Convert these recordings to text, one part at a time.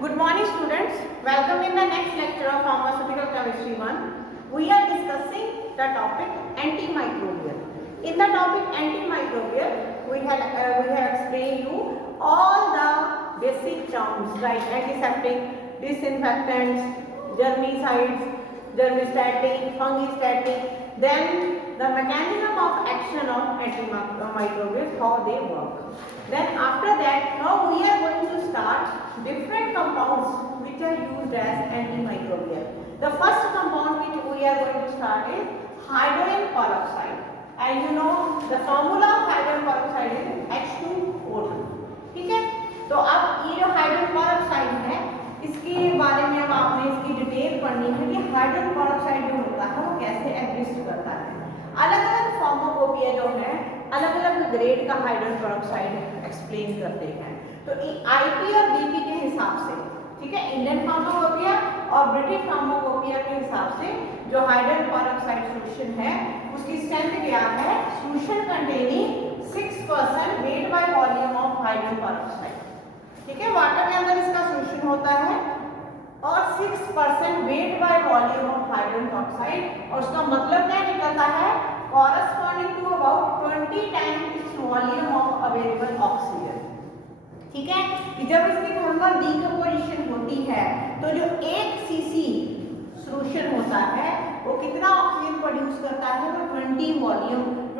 Good morning students. Welcome in the next lecture of Pharmaceutical Chemistry 1. We are discussing the topic antimicrobial. In the topic antimicrobial, we have explained you all the basic terms like antiseptic, disinfectants, germicides, germistatic, fungistatic, then the mechanism of action of antimicrobials, how they work. Then after that, now we are going to start different compounds which are used as antimicrobial. The first compound which we are going to start is hydrogen peroxide. And you know the formula of hydrogen peroxide is H2O2. ठीक है? तो अब ये जो hydrogen peroxide है, इसके बारे में अब आपने इसकी डिटेल पढ़नी है कि हाइड्रोजन पेरोक्साइड जो होता है वो कैसे एग्जिस्ट करता है। अलग अलग फार्माकोपिया जो है अलग अलग ग्रेड का हाइड्रोजन पेरोक्साइड एक्सप्लेन करते हैं। तो आईपी और बीपी के हिसाब से, ठीक है, इंडियन फार्माकोपिया और ब्रिटिश फार्माकोपिया के हिसाब से जो हाइड्रोजन पेरोक्साइड सोल्यूशन है उसकी स्ट्रेंथ क्या है? Solution containing 6% weight by volume of hydrogen peroxide. ठीक है, वाटर के अंदर इसका सोल्यूशन होता है और 6% weight by volume of hydrogen peroxide, और उसका मतलब क्या निकलता है? Corresponding to about 20 times volume of available oxygen. ठीक है, कि जब इसकी थर्मल डीकंपोजिशन होती है तो जो 1 सीसी सोल्यूशन होता है वो कितना ऑक्सीजन प्रोड्यूस करता है? तो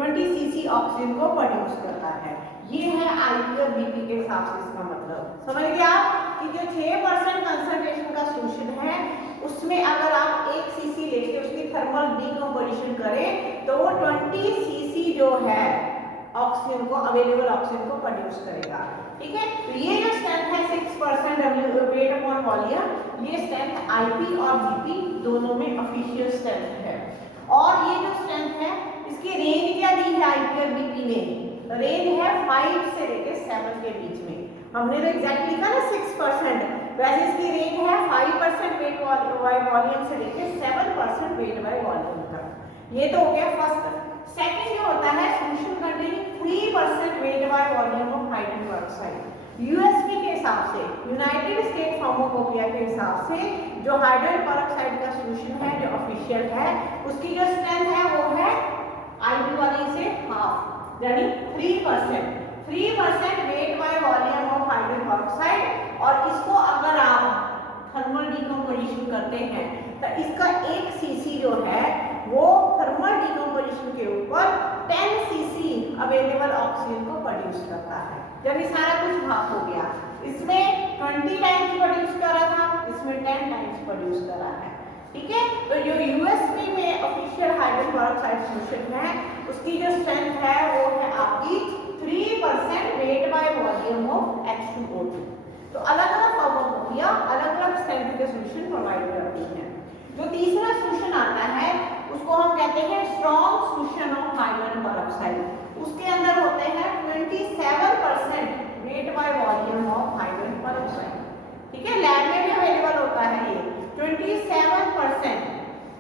20 सीसी ऑक्सीजन को प्रोड्यूस करता है। ये है आईपी और बीपी के हिसाब से इसका मतलब। समझ गए आप कि जो 6% कंसंट्रेशन का सोल्यूशन है उसमें अगर आप 1 सीसी लेके उसकी थर्मल डीकंपोजिशन करें तो वो 20 सीसी जो है ऑक्सीजन को, अवेलेबल ऑक्सीजन को प्रोड्यूस करेगा। ठीक है, तो ये जो स्ट्रेंथ है 6% वेट अपॉन वॉल्यूम, ये स्ट्रेंथ आईपी और बीपी दोनों में ऑफिशियल स्ट्रेंथ है। और ये जो स्ट्रेंथ है इसकी रेंज क्या दी है आईपी और बीपी ने? रेंज है 5 से लेकर 7 के बीच में। हमने तो एग्जैक्ट लिखा ना 6%, वैसे इसकी रेंज है 5% वेट बाय वॉल्यूम से लेकर 7% वेट बाय वॉल्यूम तक। ये तो हो गया फर्स्ट। सेकंड जो होता है solution containing 3% wait by volume of hydrogen peroxide. USP के हिसाब से, यूनाइटेड स्टेट फार्माकोपिया के हिसाब से जो हाइड्रोजन पेरोक्साइड का सोल्यूशन है जो ऑफिशियल है उसकी जो स्ट्रेंथ है वो है आईपी वाली से हाफ, यानी 3% wait by volume of hydrogen peroxide. और इसको अगर आप थर्मल डीकंपोजिशन करते हैं तो इसका 1 सीसी जो है वो थर्मल डीकंपोजिशन के ऊपर 10 सीसी अवेलेबल ऑक्सीजन को प्रोड्यूस करता है। जब ये सारा कुछ हाफ हो गया, इसमें 20 टाइम्स प्रोड्यूस कर रहा था, इसमें 10 टाइम्स प्रोड्यूस कर रहा है। ठीक है, तो जो यूएसपी में ऑफिशियल हाइड्रोजन पेरोक्साइड सोल्यूशन है उसकी जो स्ट्रेंथ है वो है आपकी 3% wait by volume of H2O2। तो अलग अलग फार्माकोपिया अलग अलग स्ट्रेंथ के सोल्यूशन प्रोवाइड करती हैं। जो तीसरा सोल्यूशन आता है उसको हम कहते हैं strong solution of hydrogen peroxide. उसके अंदर होते हैं 27% wait by volume of hydrogen peroxide. ठीक है, लैब में भी अवेलेबल होता है ये 27%,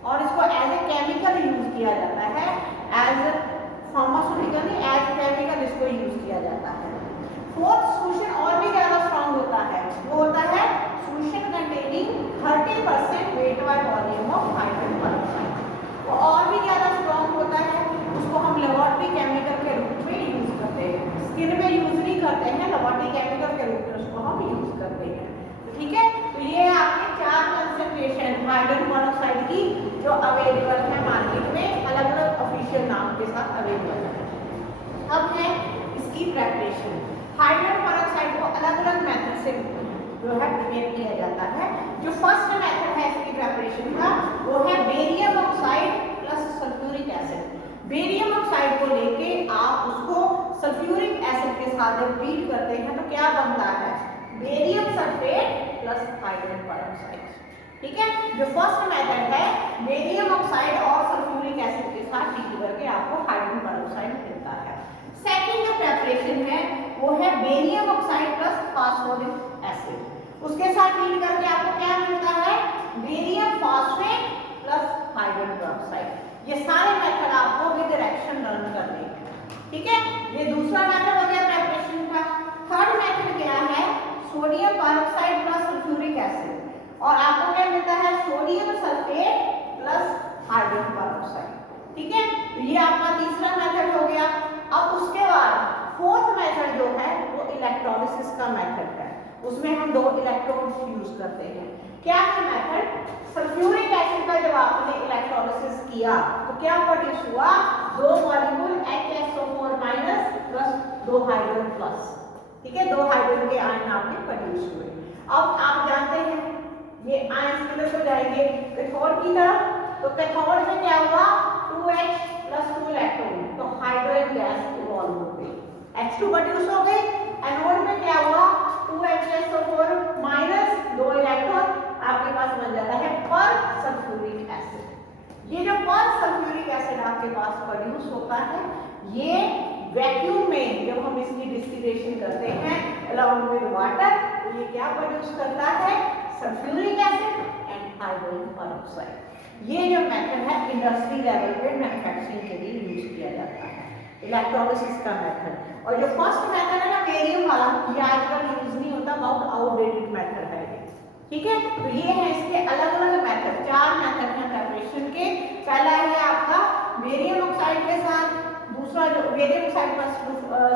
और इसको एज ए केमिकल यूज किया जाता है, एज फार्मास्यूटिकल एज केमिकल इसको यूज किया जाता है। फोर्थ सोल्यूशन और भी ज्यादा स्ट्रॉन्ग होता है, वो होता है solution containing 30% wait by volume of hydrogen peroxide. वो और भी ज्यादा स्ट्रॉन्ग होता है, उसको हम लेबोरेटरी केमिकल के रूप में यूज करते हैं। स्किन में यूज नहीं करते हैं, लेबोरेटरी केमिकल के रूप में उसको हम यूज करते हैं। ठीक है, तो ये आपके 4 कंसंट्रेशन हाइड्रोजन पेरोक्साइड की जो अवेलेबल है मार्केट में, अलग अलग ऑफिशियल नाम के साथ अवेलेबल है। अब है इसकी प्रेपरेशन। हाइड्रोजन पेरोक्साइड को अलग अलग मेथड से जो है प्रिपेयर किया जाता है। जो फर्स्ट मेथड है इसकी प्रेपरेशन का वो है barium oxide plus sulphuric acid. Barium oxide को लेके आप उसको सल्फ्यूरिक एसिड के साथ जब ट्रीट करते हैं तो क्या बनता है? Barium sulphate plus hydrogen peroxide. ठीक है, जो फर्स्ट मेथड है बेरियम ऑक्साइड और सल्फ्यूरिक एसिड के साथ ट्रीट करके आपको हाइड्रोजन पेरोक्साइड मिलता है। सेकंड जो प्रेपरेशन है वो है barium oxide plus phosphoric acid. उसके साथ ट्रीट करके आपको क्या मिलता है? Barium phosphate plus hydrogen peroxide. ये सारे मेथड आपको विद रिएक्शन लर्न करने हैं। ठीक है, ये दूसरा मेथड हो गया प्रेपरेशन का। थर्ड मेथड क्या है? Sodium peroxide plus sulphuric sodium sulphate plus hydrogen peroxide. ठीक है, तो ये आपका तीसरा मेथड हो गया। अब उसके बाद फोर्थ मेथड जो है वो इलेक्ट्रोलिसिस का मेथड है। उसमें हम 2 इलेक्ट्रोड्स यूज करते हैं। क्या है मेथड? सल्फ्यूरिक एसिड का जब आपने इलेक्ट्रोलिसिस किया तो क्या प्रोड्यूस हुआ? 2 molecule HSO4 minus plus 2 hydrogen plus. ठीक है, 2 हाइड्रोजन के आयन आपके प्रोड्यूस हुए। अब आप जानते हैं ये आयन किधर को जाएंगे? कैथोड की तरफ। तो कैथोड में क्या हुआ? 2H प्लस 2 इलेक्ट्रॉन, तो हाइड्रोजन गैस इवॉल्व हो गई, H2 प्रोड्यूस हो गई। एनोड में क्या हुआ? 2HSO4 माइनस 2 इलेक्ट्रॉन आपके पास बन जाता है पर सल्फ्यूरिक एसिड। ये जो पर सल्फ्यूरिक एसिड आपके पास प्रोड्यूस होता है, ये वैक्यूम में जब हम इसकी डिस्टिलेशन करते हैं अलॉन्ग विद वाटर, तो ये क्या प्रोड्यूस करता है? Sulphuric acid and hydrogen peroxide. ये जो मेथड है इंडस्ट्री लेवल पे मैन्युफैक्चरिंग के लिए यूज किया जाता है, इलेक्ट्रोलिसिस का मेथड। और जो फर्स्ट मेथड है ना बेरियम वाला, ये आजकल यूज नहीं होता, बहुत आउटडेटेड मेथड है ये। ठीक है, तो ये है इसके अलग अलग मेथड, 4 मेथड हैं प्रिपरेशन के। पहला है आपका बेरियम ऑक्साइड के साथ, दूसरा जो barium oxide plus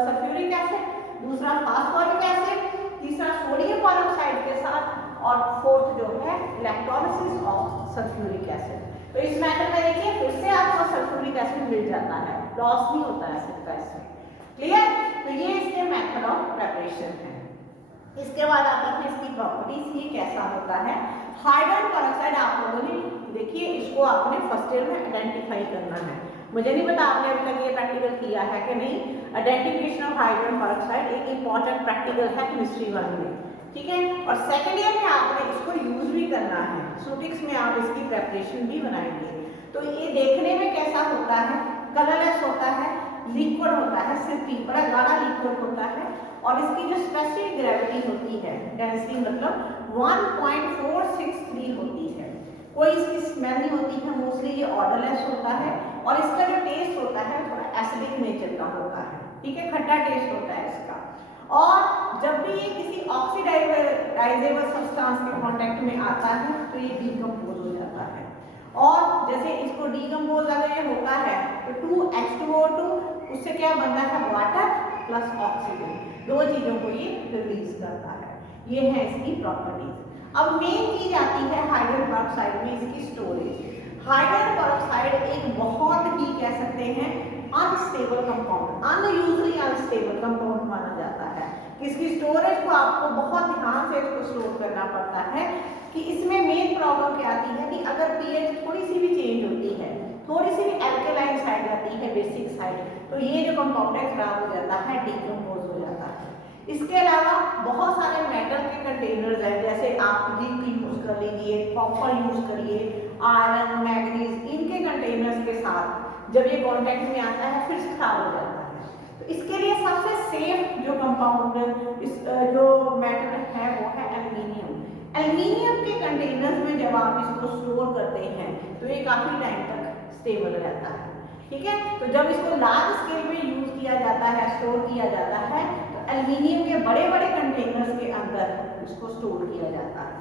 sulphuric acid, दूसरा फास्फोरिक एसिड, तीसरा सोडियम पेरोक्साइड के साथ, और फोर्थ जो है इलेक्ट्रोलिसिस ऑफ सल्फ्यूरिक एसिड। तो इस मेथड में देखिए फिर से आपको सल्फ्यूरिक एसिड मिल जाता है, लॉस नहीं होता है एसिड का इसमें। क्लियर? तो ये इसके मेथड ऑफ प्रिपरेशन है। इसके बाद आती है इसकी प्रॉपर्टीज, ये कैसा होता है। हाइड्रोजन पेरोक्साइड आप लोगों ने देखिए, इसको आपने फर्स्ट ईयर में आइडेंटिफाई करना है। मुझे नहीं पता आपने अभी तक ये प्रैक्टिकल किया है कि नहीं। आइडेंटिफिकेशन ऑफ हाइड्रोजन पेरोक्साइड एक इंपॉर्टेंट प्रैक्टिकल है केमिस्ट्री वन में। ठीक है, और सेकेंड ईयर में आपने इसको यूज भी करना है, सूटिक्स में आप इसकी प्रेपरेशन भी बनाएंगे। तो ये देखने में कैसा होता है? कलरलेस होता है, लिक्विड होता है, सिर्फ बड़ा गाढ़ा लिक्विड होता है, और इसकी जो स्पेसिफिक ग्रेविटी होती है, डेंसिटी मतलब 1.463 होती है। कोई इसकी स्मेल नहीं होती है, मोस्टली ये ऑर्डरलेस होता है, और इसका जो टेस्ट होता है थोड़ा एसिडिक नेचर का होता है। ठीक है, खट्टा टेस्ट होता है इसका। और जब भी ये किसी ऑक्सीडाइजेबल सब्सटेंस के कांटेक्ट में आता है तो ये डीकंपोज हो जाता है, और जैसे इसको डीकंपोज अगर ये होता है तो 2H2O2, उससे क्या बनता है? वाटर प्लस ऑक्सीजन, 2 चीजों को ये रिलीज करता है। ये है इसकी प्रॉपर्टीज। अब मेन चीज आती है हाइड्रोजन पेरोक्साइड में इसकी स्टोरेज। हाइड्रोजन पेरोक्साइड एक बहुत ही कह सकते हैं unstable compound, unusually unstable compound माना जाता है। इसकी स्टोरेज को आपको बहुत ध्यान से इसको स्टोर करना पड़ता है कि इसमें मेन प्रॉब्लम क्या आती है कि अगर पीएच थोड़ी सी भी चेंज होती है, थोड़ी सी भी अल्कलाइन साइड आती है, बेसिक साइड, तो ये जो कंपाउंड है खराब हो जाता है, डीकंपोज हो जाता है। इसके अलावा बहुत सारे मेटल के कंटेनर्स हैं, जैसे आप जिंक यूज कर लीजिए, कॉपर यूज करिए, आयरन, मैग्नीज, इनके कंटेनर्स के साथ जब ये कांटेक्ट में आता है फिर खराब हो जाता है। तो इसके लिए सबसे सेफ जो कंपाउंड जो मेटल है वो है एल्युमिनियम। एल्युमिनियम के कंटेनर्स में जब आप इसको स्टोर करते हैं तो ये काफी टाइम तक स्टेबल रहता है। ठीक है, तो जब इसको लार्ज स्केल में यूज किया जाता है, स्टोर किया जाता है, तो एल्युमिनियम के बड़े बड़े कंटेनर्स के अंदर इसको स्टोर किया जाता है।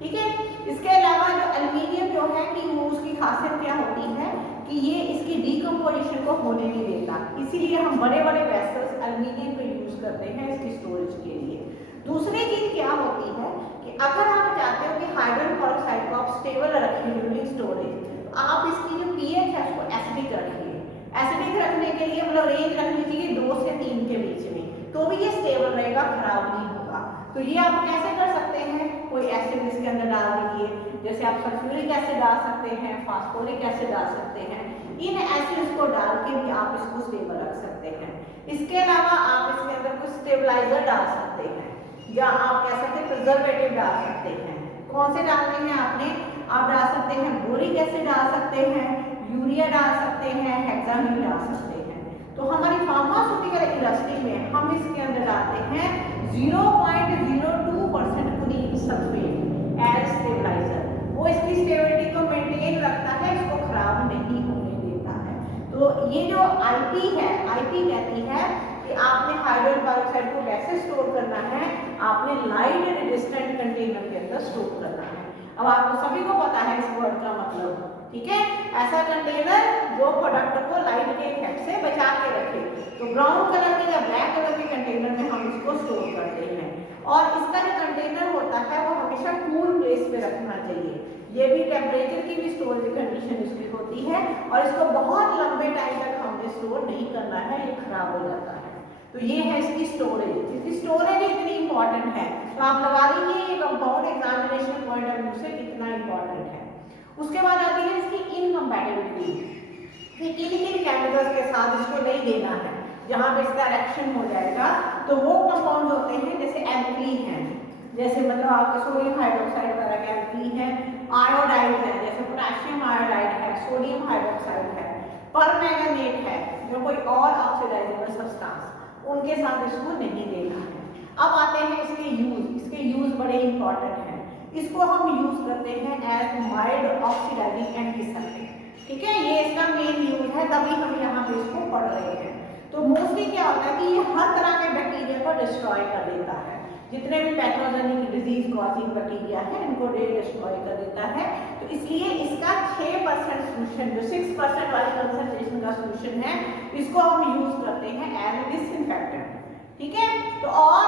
ठीक है, इसके अलावा जो एल्युमिनियम जो है कि वो उसकी खासियत क्या होती है कि ये इसकी डीकंपोजिशन को होने नहीं देता, इसीलिए हम बड़े बड़े वेसल्स एल्युमिनियम को यूज करते हैं इसकी स्टोरेज के लिए। दूसरी चीज क्या होती है कि अगर आप चाहते हो कि हाइड्रोजन पेरोक्साइड को आप स्टेबल रखें ड्यूरिंग स्टोरेज, तो आप इसकी जो पीएच है उसको एसिडिक रखिए। एसिडिक रखने के लिए मतलब रेंज रखनी चाहिए 2 से 3 के बीच में, तो भी ये स्टेबल रहेगा, खराब नहीं होगा। तो ये आप कैसे कर सकते हैं? कोई एसिड इसके अंदर डाल दीजिए, जैसे आप सल्फ्यूरिक एसिड डाल सकते हैं, फास्फोरिक एसिड डाल सकते हैं। इन एसिड्स को डाल के भी आप इसको स्टेबल रख सकते हैं। इसके अलावा आप इसके अंदर कुछ स्टेबलाइजर डाल सकते हैं, या आप कह सकते हैं प्रिजर्वेटिव डाल सकते हैं। कौन से डालने हैं आपने? आप डाल सकते हैं बोरिक एसिड डाल सकते हैं, यूरिया डाल सकते हैं, हेक्सामीन डाल सकते हैं। तो हमारी फार्मास्यूटिकल इंडस्ट्री में हम इसके अंदर डालते हैं 0.02% कुनीन सल्फेट एज स्टेबलाइजर। वो इसकी स्टेबिलिटी को मेंटेन रखता है, इसको खराब नहीं होने देता है। तो ये जो आईपी है, आईपी कहती है कि आपने हाइड्रोजन पेरोक्साइड को कैसे स्टोर करना है, आपने लाइट रेजिस्टेंट कंटेनर के अंदर स्टोर करना है। अब आपको सभी को पता है इस वर्ड का मतलब, ठीक है। ऐसा कंटेनर जो प्रोडक्ट को लाइट के इफेक्ट से बचा के रखे। तो ब्राउन कलर के या ब्लैक कलर के कंटेनर में हम इसको स्टोर करते हैं। और इसका जो कंटेनर होता है वो हमेशा कूल प्लेस पे रखना चाहिए। ये भी टेम्परेचर की भी स्टोरेज कंडीशन इसकी होती है और इसको बहुत लंबे टाइम तक हमने स्टोर नहीं करना है, ये खराब हो जाता है। तो ये है इसकी स्टोरेज। इसकी स्टोरेज इतनी इंपॉर्टेंट है तो आप लगा लीजिए ये compound examination point of view से कितना इंपॉर्टेंट है। उसके बाद आती है इसकी इनकम्पैटिबिलिटी, कि किन केमिकल्स के साथ इसको नहीं देना है, जहाँ पे इसका रिएक्शन हो जाएगा। तो वो कंपाउंड होते हैं जैसे एल्कली हैं, जैसे मतलब आपके सोडियम हाइड्रोक्साइड वगैरह के एल्कली है, आयोडाइड है जैसे पोटेशियम आयोडाइड है, सोडियम हाइड्रोक्साइड है, परमैंगनेट है, जो कोई और ऑक्सीडाइजेबल सब्सटेंस, उनके साथ इसको नहीं देना है। अब आते हैं इसके यूज। इसके यूज बड़े इंपॉर्टेंट हैं। इसको हम यूज करते हैं एज माइल्ड ऑक्सीडाइजिंग एंटीसेप्टिक, ठीक है। ये इसका मेन यूज है, तभी हम यहाँ पे इसको पढ़ रहे हैं। तो मोस्टली क्या होता है कि ये हर तरह के बैक्टीरिया को डिस्ट्रॉय कर देता है। जितने भी पैथोजेनिक डिजीज कॉजिंग बैक्टीरिया है इनको डिस्ट्रॉय कर देता है। तो इसलिए इसका 6% सोल्यूशन, जो 6% वाली कंसंट्रेशन का सोल्यूशन है, इसको हम यूज करते हैं एज डिसइंफेक्टेंट, ठीक है। तो और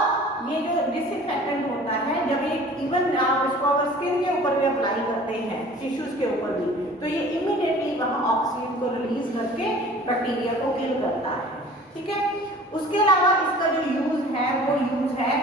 ये जो डिसइंफेक्टेंट होता है, जब ये इवन आप इसको अगर स्किन के ऊपर भी अप्लाई करते हैं, टिश्यूज के ऊपर भी, तो ये इमीडिएटली वहाँ ऑक्सीजन को रिलीज करके बैक्टीरिया को किल करता है, ठीक है। उसके अलावा इसका जो यूज है वो यूज है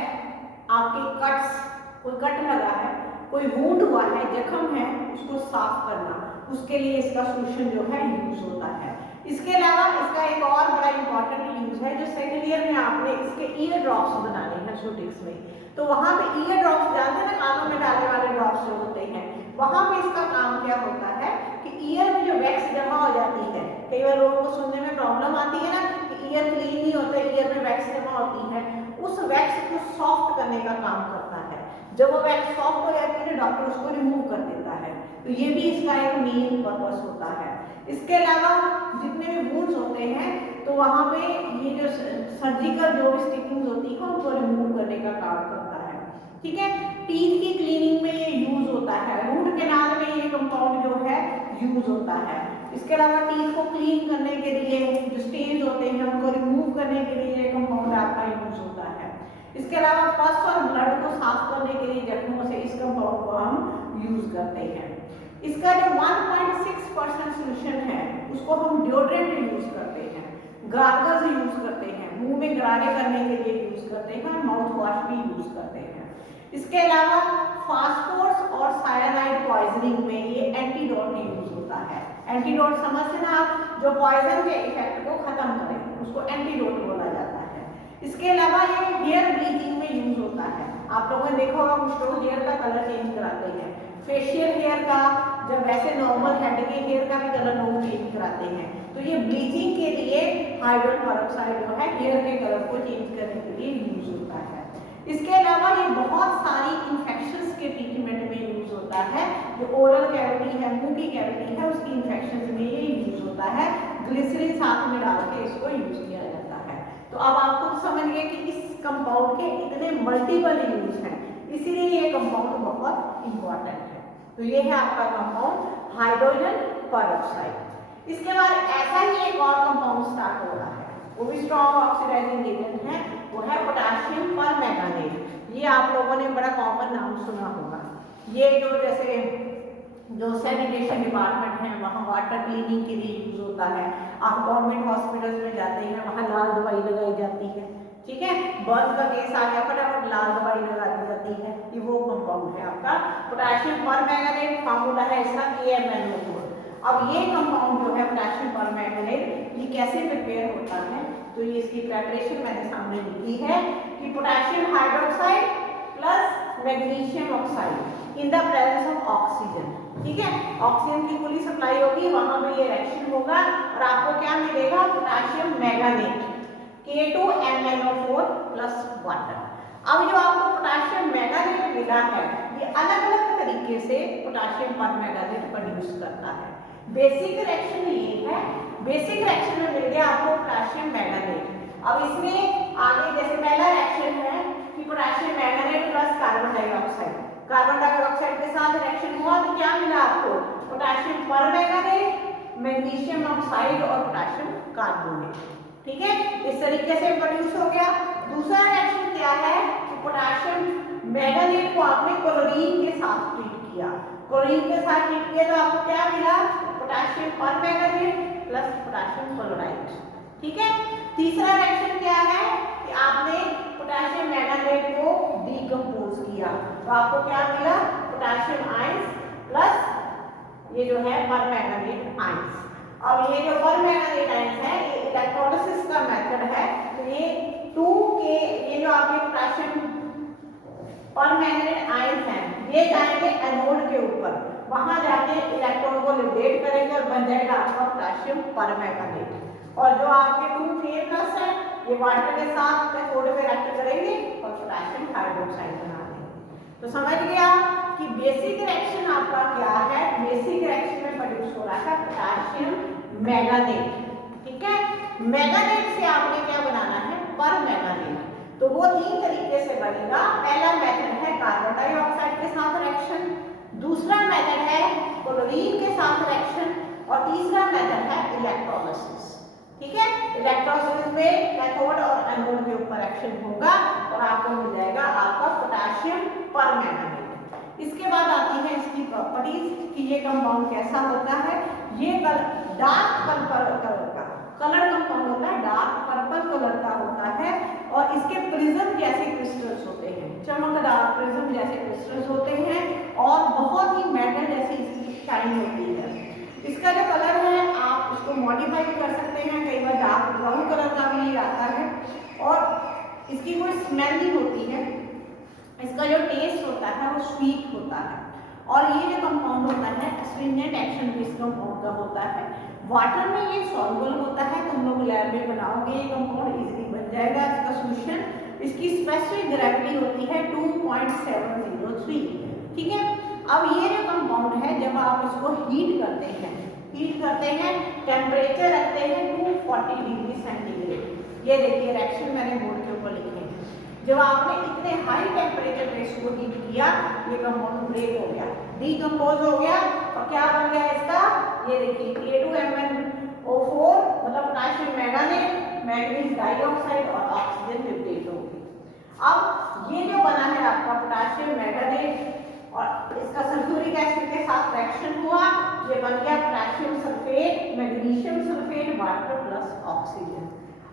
आपके कट्स, कोई कट लगा है, कोई वुंड हुआ है, जख्म है, उसको साफ करना, उसके लिए इसका सोल्यूशन जो है यूज होता है। इसके अलावा इसका एक और बड़ा इंपॉर्टेंट यूज है, जो सेकेंड ईयर में आपने इसके ईयर ड्रॉप्स बनाने हैं शूटिंग्स में, तो वहाँ पे ईयर ड्रॉप्स जानते हैं ना, कानों में डालने वाले ड्रॉप्स जो होते हैं, वहाँ पे इसका काम क्या होता है कि ईयर में जो वैक्स जमा हो जाती है, कई बार लोगों को सुनने में प्रॉब्लम आती है ना कि ईयर क्लीन नहीं होता, ईयर में वैक्स जमा होती है, उस वैक्स को सॉफ्ट करने का काम करता है। जब वो वैक्स सॉफ्ट हो जाती है डॉक्टर उसको रिमूव कर देता है। तो ये भी इसका एक मेन पर्पस होता है। इसके अलावा जितने भी वुंड्स होते हैं तो वहाँ पे ये जो सर्जिकल जो भी स्टिकिंग्स होती है उनको रिमूव करने का काम करता है, ठीक है। टीथ की क्लीनिंग में ये यूज होता है, रूट कैनाल में ये कंपाउंड जो है यूज होता है। इसके अलावा टीथ को क्लीन करने के लिए, जो स्टेन्स होते हैं उनको रिमूव करने के लिए ये कंपाउंड आपका यूज होता है। इसके अलावा पस और ब्लड को साफ करने के लिए जख्मों से इस कंपाउंड को हम यूज करते हैं। इसका जो 1.6% सोल्यूशन है उसको हम डिओड्रेंट यूज करते हैं, गार्गल्स यूज करते हैं, मुंह में गरारे करने के लिए यूज करते हैं, माउथ वॉश भी यूज करते हैं। इसके अलावा फास्फोरस और साइनाइड पॉइजनिंग में ये एंटीडोट यूज होता है। एंटीडोट समझते ना आप, जो पॉइजन के इफेक्ट को खत्म करे, उसको एंटीडोट बोला जाता है। इसके अलावा ये हेयर ब्लीचिंग में यूज होता है। आप लोगों ने देखा होगा कुछ लोग हेयर का कलर चेंज कराते हैं, फेशियल हेयर का, जब वैसे नॉर्मल हेड के हेयर का भी कलर लोग चेंज कराते हैं। तो ये ब्लीचिंग के लिए हाइड्रोजन पेरोक्साइड जो है हेयर के कलर को चेंज करने के लिए यूज होता है। इसके अलावा ये बहुत सारी इन्फेक्शंस के ट्रीटमेंट में यूज होता है। जो ओरल कैविटी है, मुंह की कैविटी है, उसकी इन्फेक्शंस में ये यूज होता है। ग्लिसरीन साथ में डाल के इसको यूज किया जाता है। तो अब आप खुद समझ गए कि इस कंपाउंड के इतने मल्टीपल यूज हैं, इसीलिए ये कंपाउंड बहुत इंपॉर्टेंट है। तो ये है आपका कंपाउंड हाइड्रोजन पेरोक्साइड। इसके बाद ऐसा ही एक और कंपाउंड स्टार्ट हो रहा है, वो भी स्ट्रॉन्ग ऑक्सीडाइजिंग एजेंट है, वो है पोटेशियम परमैंगनेट। ये आप लोगों ने बड़ा कॉमन नाम सुना होगा। ये जो जैसे जो सैनिटेशन डिपार्टमेंट है वहाँ वाटर क्लीनिंग के लिए यूज होता है। आप गवर्नमेंट हॉस्पिटल्स में जाते हैं, वहाँ लाल दवाई लगाई जाती है, ठीक है। बर्न का केस आ गया, फटाफट लाल दवाई लगा दी जाती है। ये वो कंपाउंड है आपका पोटेशियम परमैंगनेट। फार्मूला है इसका KMnO4। अब ये कंपाउंड जो है पोटेशियम परमैंगनेट, ये कैसे प्रिपेयर होता है, तो ये इसकी प्रिपरेशन मैंने सामने लिखी है कि potassium hydroxide plus magnesium oxide in the presence of oxygen, ठीक है। ऑक्सीजन की खुली सप्लाई होगी, वहां पे ये रिएक्शन होगा और आपको क्या मिलेगा, potassium manganate K2MnO4 plus water. अब जो आपको पोटेशियम मैंगनेट मिला है, ये अलग अलग तरीके से पोटेशियम परमैंगनेट प्रोड्यूस करता है। बेसिक रिएक्शन ये है, बेसिक रिएक्शन में मिल गया आपको पोटेशियम मैंगनेट। अब इसमें आगे जैसे पहला रिएक्शन है कि potassium manganate plus carbon dioxide, carbon dioxide के साथ रिएक्शन हुआ तो क्या मिला आपको, पोटेशियम परमैंगनेट, मैग्नीशियम ऑक्साइड और पोटेशियम कार्बोनेट। ठीक है, इस तरीके से प्रोड्यूस हो गया। दूसरा रिएक्शन क्या है कि पोटेशियम मैंगनेट को आपने क्लोरीन के साथ ट्रीट किया, क्लोरीन के साथ ट्रीट किया तो आपको क्या मिला, potassium permanganate plus potassium chloride. ठीक है, तीसरा रिएक्शन क्या है कि आपने पोटेशियम मैंगनेट को डीकंपोज किया तो आपको क्या मिला, पोटेशियम आयंस प्लस ये जो है परमैंगनेट आयंस। अब ये जो परमैंगनेट आयंस है ये इलेक्ट्रोलिसिस का मेथड है, तो ये 2 के ये जो आपके पोटेशियम परमैंगनेट आयंस हैं ये जाएंगे एनोड के ऊपर, वहां जाके इलेक्ट्रॉन को लिबरेट करेंगे और बन जाएगा आपका पोटेशियम परमैंगनेट। और जो आपके 2Ka+ है ये वाटर के साथ कैथोड में रिएक्ट करेंगे और पोटेशियम हाइड्रोक्साइड बना देंगे। तो समझ गया कि बेसिक रिएक्शन आपका क्या है, बेसिक रिएक्शन में प्रोड्यूस हो रहा है पोटेशियम मैंगनेट। ठीक है, मैंगनेट से आपने क्या बनाना है, परमैंगनेट। तो वो 3 तरीके से बनेगा। पहला मेथड है कार्बन डाइऑक्साइड के साथ रिएक्शन, दूसरा मेथड है क्लोरीन के साथ रिएक्शन और तीसरा मेथड है इलेक्ट्रोलिसिस। ठीक है, इलेक्ट्रोलिसिस में कैथोड और एनोड के ऊपर रिएक्शन होगा और आपको मिल जाएगा आपका पोटेशियम परमैंगनेट। इसके बाद आती है इसकी प्रॉपर्टीज कि ये कंपाउंड कैसा होता है। ये डार्क पर्पल कलर का कंपाउंड होता है, डार्क पर्पल कलर का होता है और इसके प्रिज्म जैसे क्रिस्टल्स होते हैं, चमकदार प्रिज्म जैसे क्रिस्टल्स होते हैं और बहुत ही मेटल जैसी इसकी शाइन होती है। इसका जो कलर है आप इसको मॉडिफाई भी कर सकते हैं, कई बार डार्क ब्राउन कलर का भी आता है और इसकी कोई स्मेल नहीं होती है, इसका जो टेस्ट होता है वो स्वीट होता है। और ये जो कंपाउंड होता है एस्ट्रिंजेंट एक्शन भी इस कंपाउंड का होता है, वाटर में ये सॉल्युबल होता है, तुम लोग लैब में बनाओगे ये कंपाउंड इजीली बन जाएगा इसका सॉल्यूशन। इसकी स्पेसिफिक ग्रेविटी होती है 2.703। ठीक है, अब ये जो कंपाउंड है जब आप इसको हीट करते हैं टेम्परेचर रखते हैं 240 डिग्री सेंटीग्रेड। ये देखिए रिएक्शन मैंने बोर्ड के ऊपर लिखे हैं। जब आपने इतने हाई टेम्परेचर पे इसको हीट किया ये कंपाउंड ब्रेक हो गया, डीकंपोज हो गया और क्या बन गया इसका, ये देखिए Ka2MnO4 मतलब पोटेशियम मैंगनेट, मैंगनीज डाइऑक्साइड और ऑक्सीजन लिबरेट हो गई। अब ये जो बना है आपका पोटेशियम मैंगनेट और इसका सल्फ्यूरिक एसिड के साथ रिएक्शन हुआ, ये बन गया potassium sulphate, magnesium sulphate, water plus oxygen.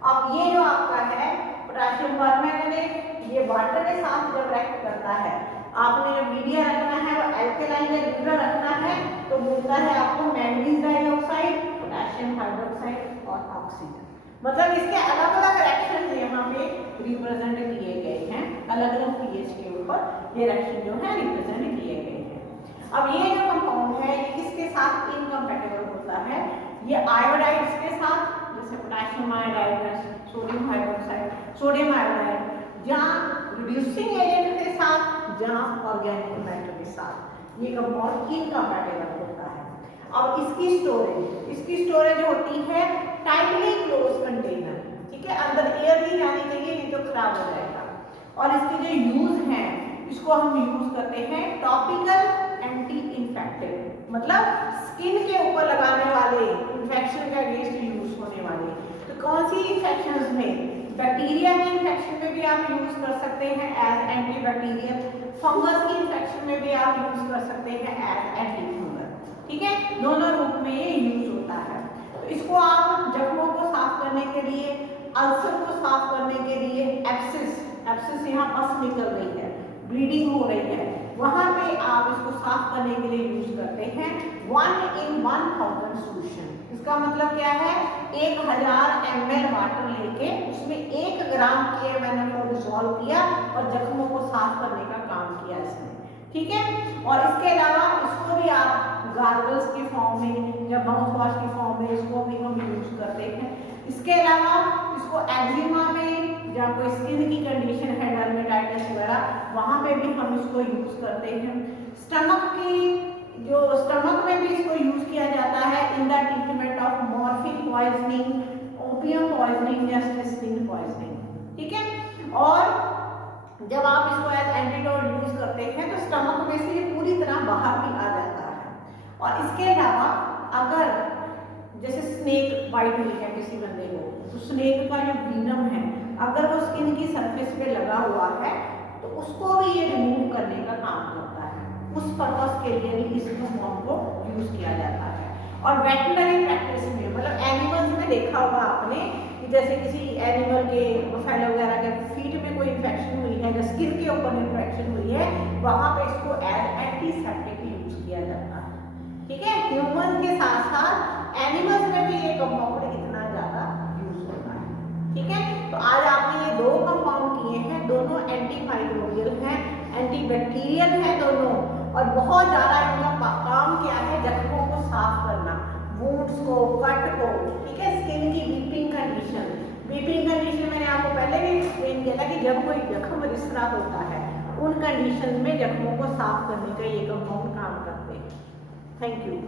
अब ये जो आपका है पोटेशियम परमैंगनेट ये वाटर के साथ जब रिएक्ट करता है, आपने जब मीडिया रखना है वो अल्कलाइन या न्यूट्रल रखना है तो मिलता है आपको मैंगनीज डाइऑक्साइड, पोटेशियम हाइड्रोक्साइड और ऑक्सीजन। मतलब इसके अलग अलग रिएक्शंस यहाँ पे रिप्रेजेंट किए गए हैं, अलग अलग पीएच के ऊपर ये रिएक्शन जो है रिप्रेजेंट किए गए हैं। अब ये जो कंपाउंड है ये किसके साथ इनकम्पैटिबल होता है, ये आयोडाइड्स के साथ, जैसे potassium iodide, sodium hydroxide, sodium iodide, जहाँ रिड्यूसिंग एजेंट के साथ, जहाँ ऑर्गेनिक मैटर के साथ ये कंपाउंड इनकम्पैटिबल होता है। अब इसकी स्टोरेज होती है टाइटली क्लोज कंटेनर। ठीक है, अंदर एयर नहीं जानी चाहिए नहीं तो खराब हो जाएगा। और इसके जो यूज हैं इसको हम यूज करते हैं टॉपिकल एंटी इन्फेक्टिव, मतलब स्किन के ऊपर लगाने वाले, इन्फेक्शन के अगेंस्ट यूज होने वाले। तो कौन सी इन्फेक्शंस में, बैक्टीरिया के इन्फेक्शन में भी आप यूज कर सकते हैं एज एंटीबैक्टीरियल, फंगस की इन्फेक्शन में भी आप यूज कर सकते हैं एज एंटी फंगल। ठीक है, दोनों रूप में ये यूज होता है। तो इसको आप जख्मों को साफ करने के लिए, अल्सर को साफ करने के लिए, एब्सिस यहाँ पस निकल रही है, ब्लीडिंग हो रही है, वहां पे आप इसको साफ करने के लिए यूज करते हैं 1 in 1000 सॉल्यूशन। इसका मतलब क्या है, 1000 ml वाटर लेके उसमें 1 ग्राम KMnO को डिसॉल्व किया और जख्मों को साफ करने का काम किया इसने। ठीक है, और इसके अलावा इसको भी आप गार्गल्स के फॉर्म में या माउथ वॉश के फॉर्म में इसको भी हम यूज करते हैं। इसके अलावा इसको एक्जिमा में या कोई स्किन की कंडीशन है, डर्मेटाइटिस वगैरह, वहाँ पे भी हम इसको यूज करते हैं। स्टमक में भी इसको यूज किया जाता है in the treatment of morphine poisoning, opium poisoning या स्ट्रेसिन पॉइजनिंग। ठीक है, और जब आप इसको एज एंटीडोट यूज करते हैं तो स्टमक में से ये पूरी तरह बाहर भी आ जाता है। और इसके अलावा अगर जैसे स्नेक बाइट हुई है किसी बंदे को, तो स्नेक का जो वीनम है अगर वो स्किन की सरफेस पे लगा हुआ है तो उसको भी ये रिमूव करने का काम करता है। उस पर्पस के लिए भी इस कंपाउंड को यूज किया जाता है। और वेटरनरी प्रैक्टिस में मतलब एनिमल्स में देखा होगा आपने कि जैसे किसी एनिमल के बफेलो वगैरह के फीट में कोई इन्फेक्शन हुई है या स्किन के ऊपर इन्फेक्शन हुई है, वहां पे इसको एज एंटीसेप्टिक यूज किया जाता है। ठीक है, ह्यूमन के साथ साथ एनिमल्स में भी ये कंपाउंड इतना ज्यादा यूज होता है। ठीक है, तो आज आपने ये दो कंपाउंड किए हैं, दोनों एंटी माइक्रोबियल हैं, एंटी बैक्टीरियल हैं दोनों, और बहुत ज्यादा इनका काम क्या है, जख्मों को साफ करना, वुंड्स को, कट को। ठीक है, स्किन की वीपिंग कंडीशन, वीपिंग कंडीशन मैंने आपको पहले भी एक्सप्लेन किया था कि जब कोई जख्म रिसरा होता है उन कंडीशन में जख्मों को साफ करने का ये कंपाउंड काम करते हैं। Thank you.